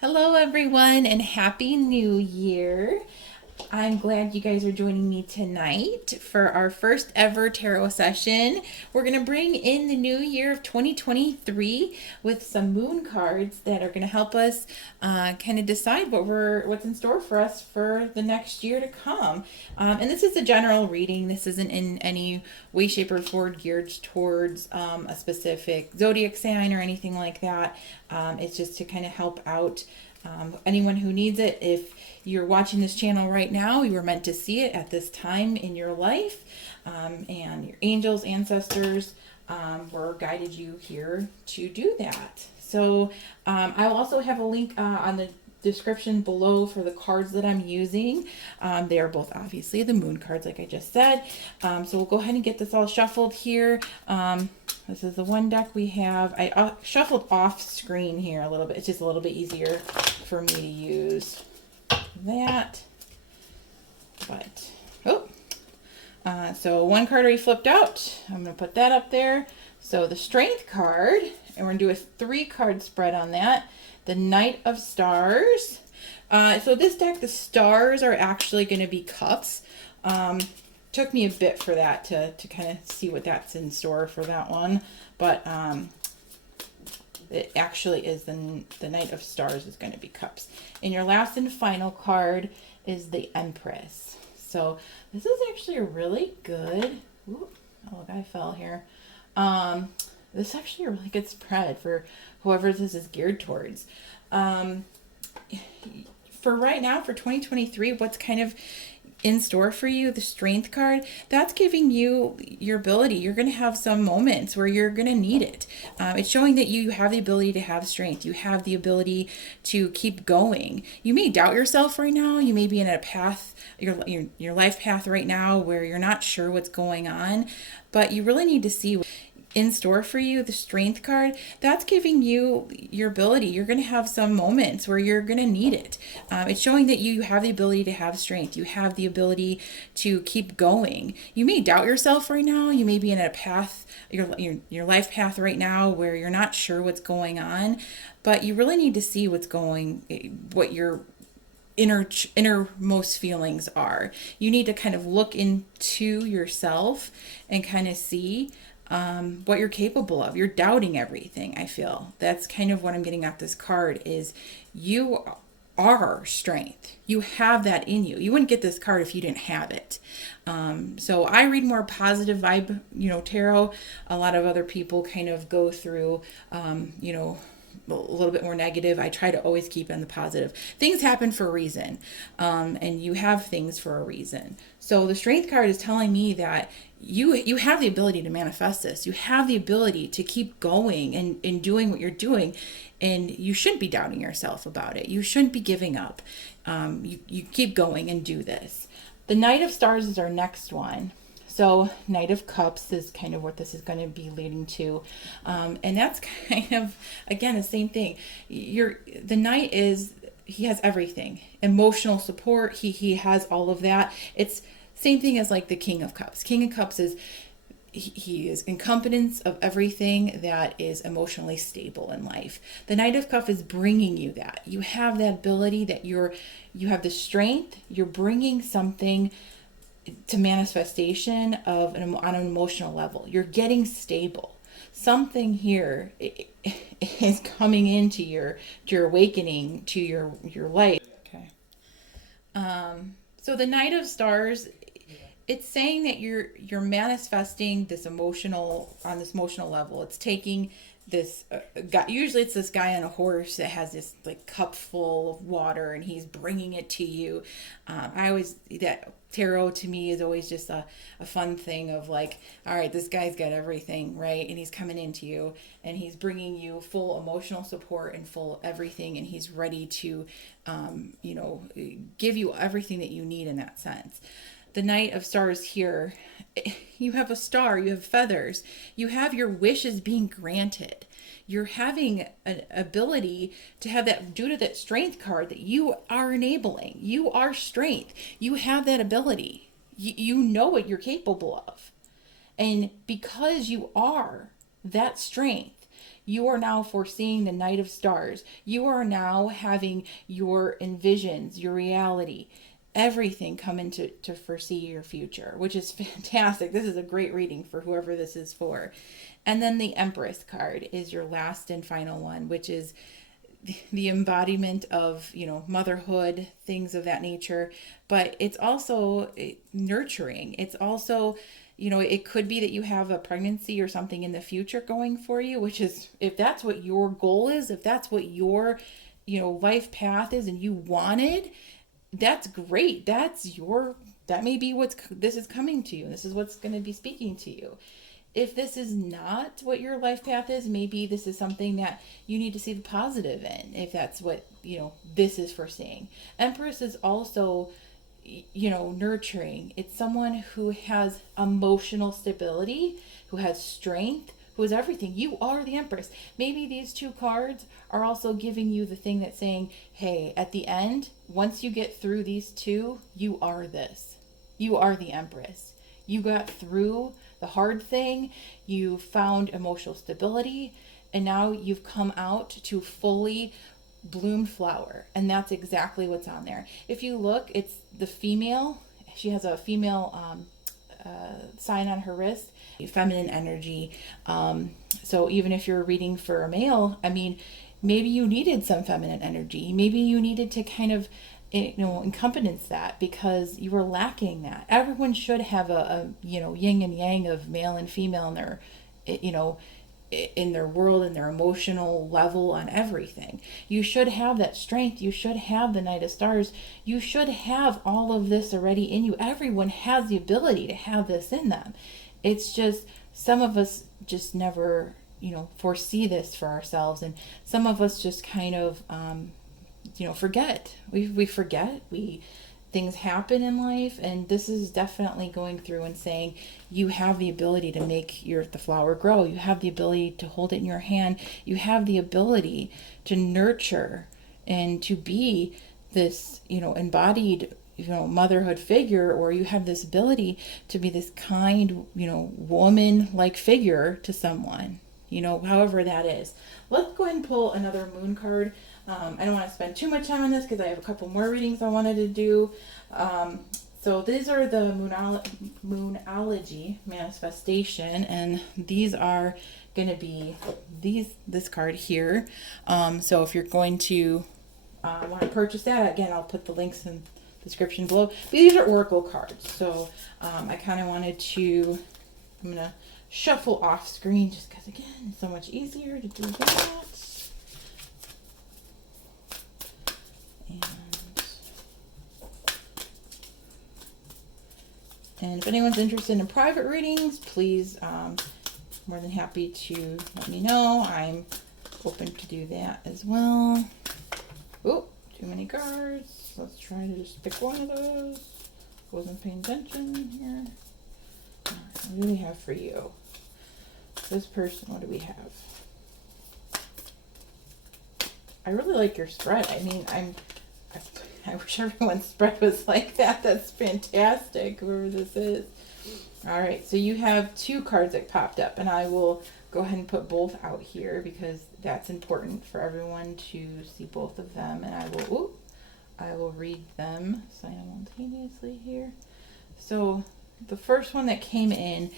Hello, everyone, and Happy New Year. I'm glad you guys are joining me tonight for our first ever tarot session. We're going to bring in the new year of 2023 with some moon cards that are going to help us kind of decide what's in store for us for the next year to come. And this is a general reading. This isn't in any way, shape, or form geared towards a specific zodiac sign or anything like that. It's just to kind of help out anyone who needs it. If you're watching this channel right now, you were meant to see it at this time in your life, and your angels, ancestors were guided you here to do that. So I'll also have a link on the description below for the cards that I'm using. They are both obviously the moon cards, like I just said. So we'll go ahead and get this all shuffled here. This is the one deck we have. I shuffled off screen here a little bit. It's just a little bit easier for me to use that. But, so one card already flipped out. I'm going to put that up there. So the Strength card, and we're going to do a 3-card spread on that. The Knight of Stars. So this deck, the stars are actually going to be cups. Took me a bit for that to kind of see what that's in store for that one. But it actually is the Knight of Stars is going to be cups. And your last and final card is the Empress. So this is actually a really good, oh look, I fell here. This is actually a really good spread for whoever this is geared towards. For right now, for 2023, what's kind of in store for you, the Strength card, that's giving you your ability. You're going to have some moments where you're going to need it. It's showing that you have the ability to have strength. You have the ability to keep going. You may doubt yourself right now. You may be in a path, your life path right now where you're not sure what's going on, but you really need to see in store for you, the Strength card, that's giving you your ability. You're going to have some moments where you're going to need it. It's showing that you have the ability to have strength. You have the ability to keep going. You may doubt yourself right now. You may be in a path, your life path right now where you're not sure what's going on, but you really need to see what your innermost feelings are. You need to kind of look into yourself and kind of see what you're capable of. You're doubting everything, I feel. That's kind of what I'm getting at this card is you are strength. You have that in you. You wouldn't get this card if you didn't have it. So I read more positive vibe, tarot. A lot of other people kind of go through, a little bit more negative. I try to always keep in the positive. Things happen for a reason, and you have things for a reason. So the Strength card is telling me that you have the ability to manifest this. You have the ability to keep going and doing what you're doing, and you shouldn't be doubting yourself about it. You shouldn't be giving up. You keep going and do this. The Knight of Stars is our next one. So Knight of Cups is kind of what this is going to be leading to. And that's kind of, again, the same thing. The Knight he has everything. Emotional support. He has all of that. It's same thing as like the King of Cups. King of Cups is, he is incompetence of everything that is emotionally stable in life. The Knight of Cups is bringing you that. You have that ability that you have the strength. You're bringing something to manifestation on an emotional level. You're getting stable. Something here is coming into your awakening to your life. Okay. So the Knight of Stars, it's saying that you're manifesting this emotional level. It's taking this guy, usually it's this guy on a horse that has this like cup full of water and he's bringing it to you. That tarot to me is always just a fun thing of like, all right, this guy's got everything, right? And he's coming into you and he's bringing you full emotional support and full everything, and he's ready to give you everything that you need in that sense. The Knight of Stars here, you have a star, you have feathers, you have your wishes being granted. You're having an ability to have that due to that Strength card that you are enabling. You are strength. You have that ability. You know what you're capable of. And because you are that strength, You are now foreseeing the night of stars. You are now having your envisions, your reality, everything come into to foresee your future, which is fantastic. This is a great reading for whoever this is for. And then the Empress card is your last and final one, which is the embodiment of, motherhood, things of that nature. But it's also nurturing. It's also, it could be that you have a pregnancy or something in the future going for you, which is, if that's what your goal is, if that's what your life path is and you wanted, that's great. That may be this is coming to you, and this is what's going to be speaking to you. If this is not what your life path is, maybe this is something that you need to see the positive in, if that's what, this is foreseeing. Empress is also, nurturing. It's someone who has emotional stability, who has strength, who is everything. You are the Empress. Maybe these two cards are also giving you the thing that's saying, hey, at the end, once you get through these two, you are this. You are the Empress. You got through the hard thing, you found emotional stability, and now you've come out to fully bloomed flower. And that's exactly what's on there. If you look, it's the female. She has a female sign on her wrist, feminine energy. So even if you're reading for a male, maybe you needed some feminine energy. Maybe you needed to kind of encompass that because you were lacking that. Everyone should have a yin and yang of male and female in their in their world, in their emotional level, on everything. You should have that strength. You should have the Knight of Stars. You should have all of this already in you. Everyone has the ability to have this in them. It's just some of us just never foresee this for ourselves, and some of us just kind of forget. We forget. Things happen in life, and this is definitely going through and saying you have the ability to make the flower grow. You have the ability to hold it in your hand. You have the ability to nurture and to be this embodied motherhood figure, or you have this ability to be this kind woman like figure to someone, however that is. Let's go ahead and pull another moon card. I don't want to spend too much time on this because I have a couple more readings I wanted to do. So these are the Moonology Manifestation, and these are going to be this card here. So if you're going to want to purchase that, again, I'll put the links in the description below. But these are oracle cards. So I kind of wanted to, I'm going to shuffle off screen just because, again, it's so much easier to do that. And if anyone's interested in private readings, please, more than happy to let me know. I'm open to do that as well. Oh, too many cards. Let's try to just pick one of those. Wasn't paying attention here. All right, what do we have for you? This person, what do we have? I really like your spread. I wish everyone's spread was like that. That's fantastic, whoever this is. All right, so you have two cards that popped up, and I will go ahead and put both out here because that's important for everyone to see both of them, and I will read them simultaneously here. So the first one that came in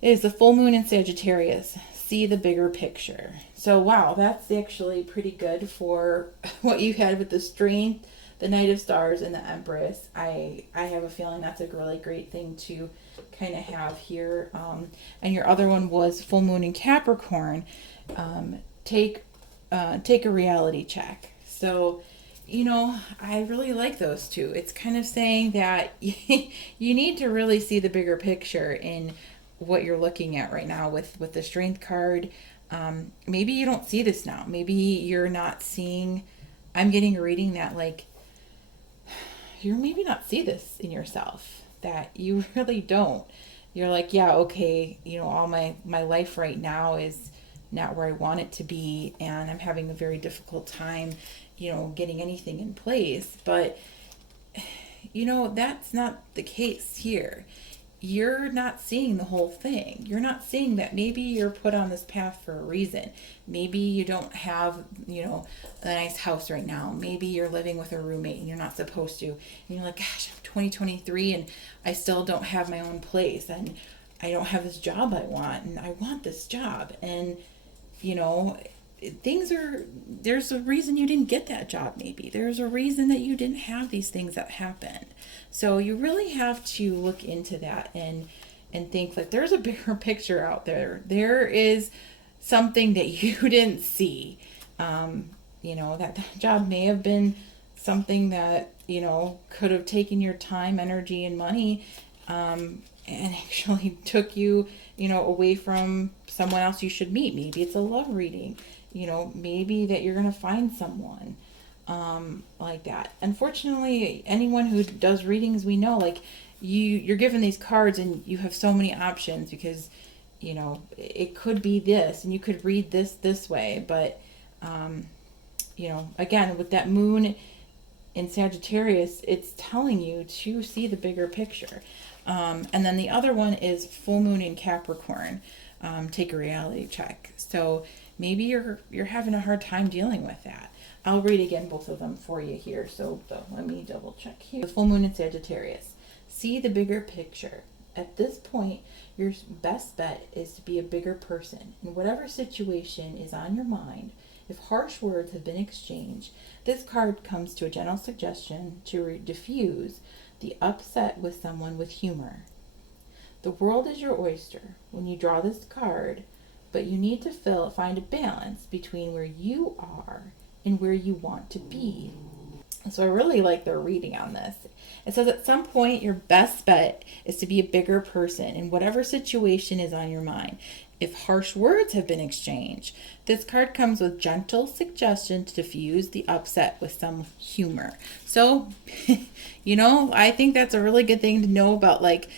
is the full moon in Sagittarius. See the bigger picture. So wow, that's actually pretty good for what you had with the strength, the Knight of Stars, and the Empress. I have a feeling that's a really great thing to kind of have here. And your other one was full moon in Capricorn. Take a reality check. So, I really like those two. It's kind of saying that you need to really see the bigger picture in what you're looking at right now with the strength card. Maybe you don't see this now. Maybe you're not seeing, I'm getting a reading that you maybe not see this in yourself, that you really don't. You're like, yeah, okay, all my life right now is not where I want it to be, and I'm having a very difficult time, getting anything in place. But, that's not the case here. you're not seeing the whole thing. You're not seeing that maybe you're put on this path for a reason. Maybe you don't have, a nice house right now. Maybe you're living with a roommate and you're not supposed to. And you're like, gosh, I'm 2023 and I still don't have my own place and I don't have this job I want and I want this job. And, there's a reason you didn't get that job maybe. There's a reason that you didn't have these things that happened. So you really have to look into that and think like there's a bigger picture out there. There is something that you didn't see. That job may have been something that, could have taken your time, energy, and money, and actually took you, away from someone else you should meet. Maybe it's a love reading. Maybe that you're going to find someone like that. Unfortunately, anyone who does readings, we know, like, you're given these cards and you have so many options because, it could be this and you could read this way. But, again, with that moon in Sagittarius, it's telling you to see the bigger picture. And then the other one is full moon in Capricorn. Take a reality check. So maybe you're having a hard time dealing with that. I'll read again both of them for you here. So let me double check here. The full moon in Sagittarius. See the bigger picture. At this point, your best bet is to be a bigger person. In whatever situation is on your mind, if harsh words have been exchanged, this card comes to a gentle suggestion to diffuse the upset with someone with humor. The world is your oyster when you draw this card, but you need to find a balance between where you are and where you want to be. So I really like their reading on this. It says at some point your best bet is to be a bigger person in whatever situation is on your mind. If harsh words have been exchanged, this card comes with gentle suggestion to diffuse the upset with some humor. So, I think that's a really good thing to know about, like,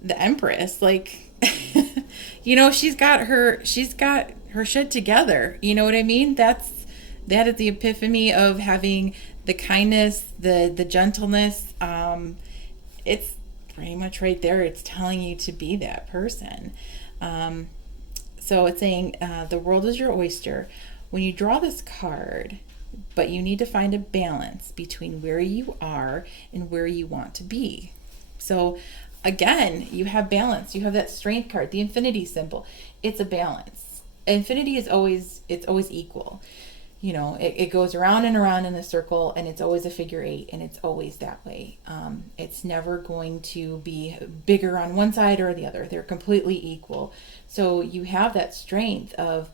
the Empress. Like, she's got her shit together. You know what I mean? That is the epiphany of having the kindness, the gentleness. It's pretty much right there. It's telling you to be that person. So it's saying the world is your oyster. When you draw this card, but you need to find a balance between where you are and where you want to be. So again, you have balance. You have that strength card, the infinity symbol. It's a balance. Infinity is always equal. It goes around and around in a circle, and it's always a figure 8, and it's always that way. It's never going to be bigger on one side or the other. They're completely equal. So you have that strength of,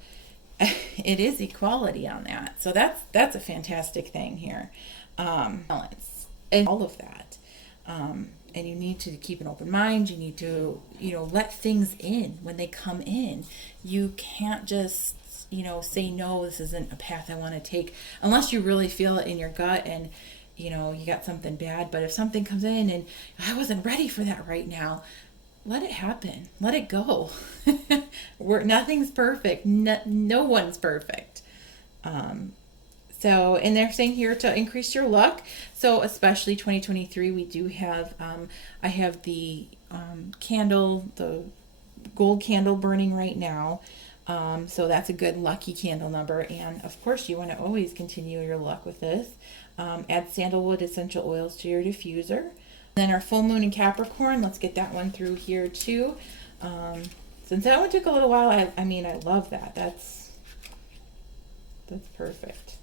it is equality on that. So that's a fantastic thing here. Balance and all of that. And you need to keep an open mind. You need to, let things in when they come in. You can't just, say, no, this isn't a path I want to take, unless you really feel it in your gut and, you got something bad. But if something comes in and I wasn't ready for that right now, let it happen. Let it go. Nothing's perfect. No one's perfect. So, and they're saying here to increase your luck. So especially 2023, we do have, I have the candle, the gold candle burning right now. So that's a good lucky candle number. And of course, you want to always continue your luck with this. Add sandalwood essential oils to your diffuser. Then our full moon in Capricorn, let's get that one through here too. Since that one took a little while, I love that. That's perfect.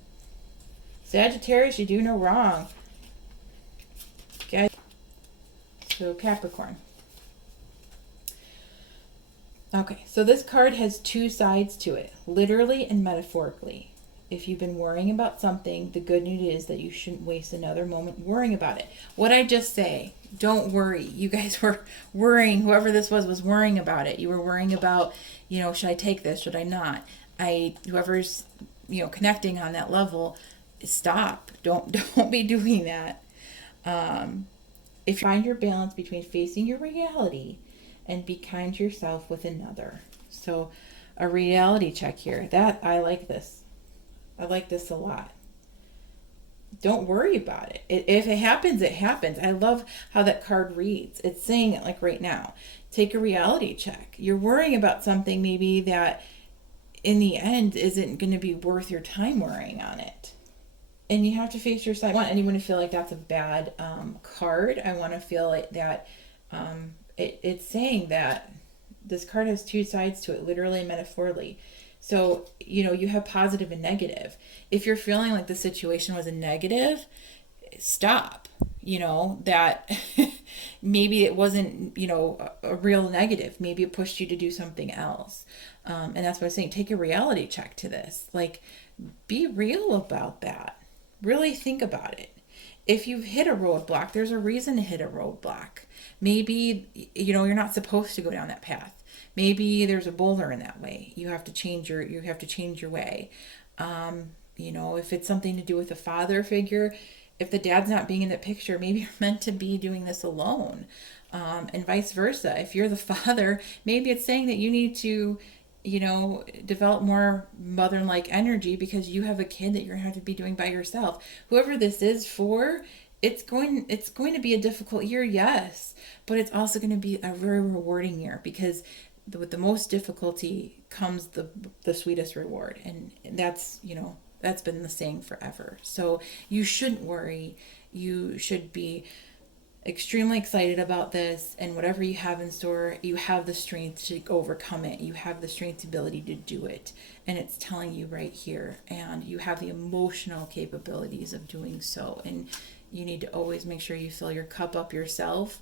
Sagittarius, you do no wrong. Okay. So Capricorn. Okay, so this card has two sides to it, literally and metaphorically. If you've been worrying about something, the good news is that you shouldn't waste another moment worrying about it. What I just say, don't worry. You guys were worrying, whoever this was worrying about it. You were worrying about, should I take this? Should I not? Whoever's, connecting on that level, stop. Don't be doing that. If you find your balance between facing your reality and be kind to yourself with another. So a reality check here. I like this. I like this a lot. Don't worry about it. If it happens, it happens. I love how that card reads. It's saying it like right now. Take a reality check. You're worrying about something maybe that in the end isn't going to be worth your time worrying on it. And you have to face your side. I want anyone to feel like that's a bad card. I want to feel like that it's saying that this card has two sides to it, literally and metaphorically. So, you have positive and negative. If you're feeling like the situation was a negative, stop. That maybe it wasn't, a real negative. Maybe it pushed you to do something else. And that's what I'm saying. Take a reality check to this. Like, be real about that. Really think about it. If you've hit a roadblock, there's a reason to hit a roadblock. Maybe, you're not supposed to go down that path. Maybe there's a boulder in that way. You have to change your way. If it's something to do with a father figure, if the dad's not being in the picture, maybe you're meant to be doing this alone. And vice versa. If you're the father, maybe it's saying that you need to develop more mother-like energy because you have a kid that you're going to have to be doing by yourself. Whoever this is for, it's going to be a difficult year, yes, but it's also going to be a very rewarding year because with the most difficulty comes the sweetest reward, and that's that's been the saying forever. So you shouldn't worry. You should be extremely excited about this, and whatever you have in store, you have the strength to overcome it. You have the strength ability to do it, and it's telling you right here, and you have the emotional capabilities of doing so. And you need to always make sure you fill your cup up yourself,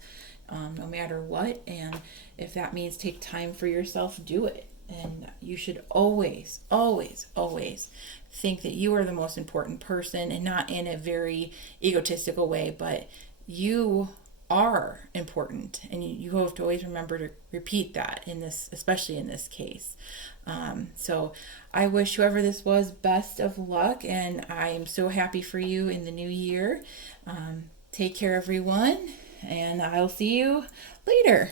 no matter what. And if that means take time for yourself, do it. And you should always, always, always think that you are the most important person, and not in a very egotistical way, but you are important, and you have to always remember to repeat that in this, especially in this case. So I wish whoever this was best of luck, and I am so happy for you in the new year. Take care, everyone, and I'll see you later.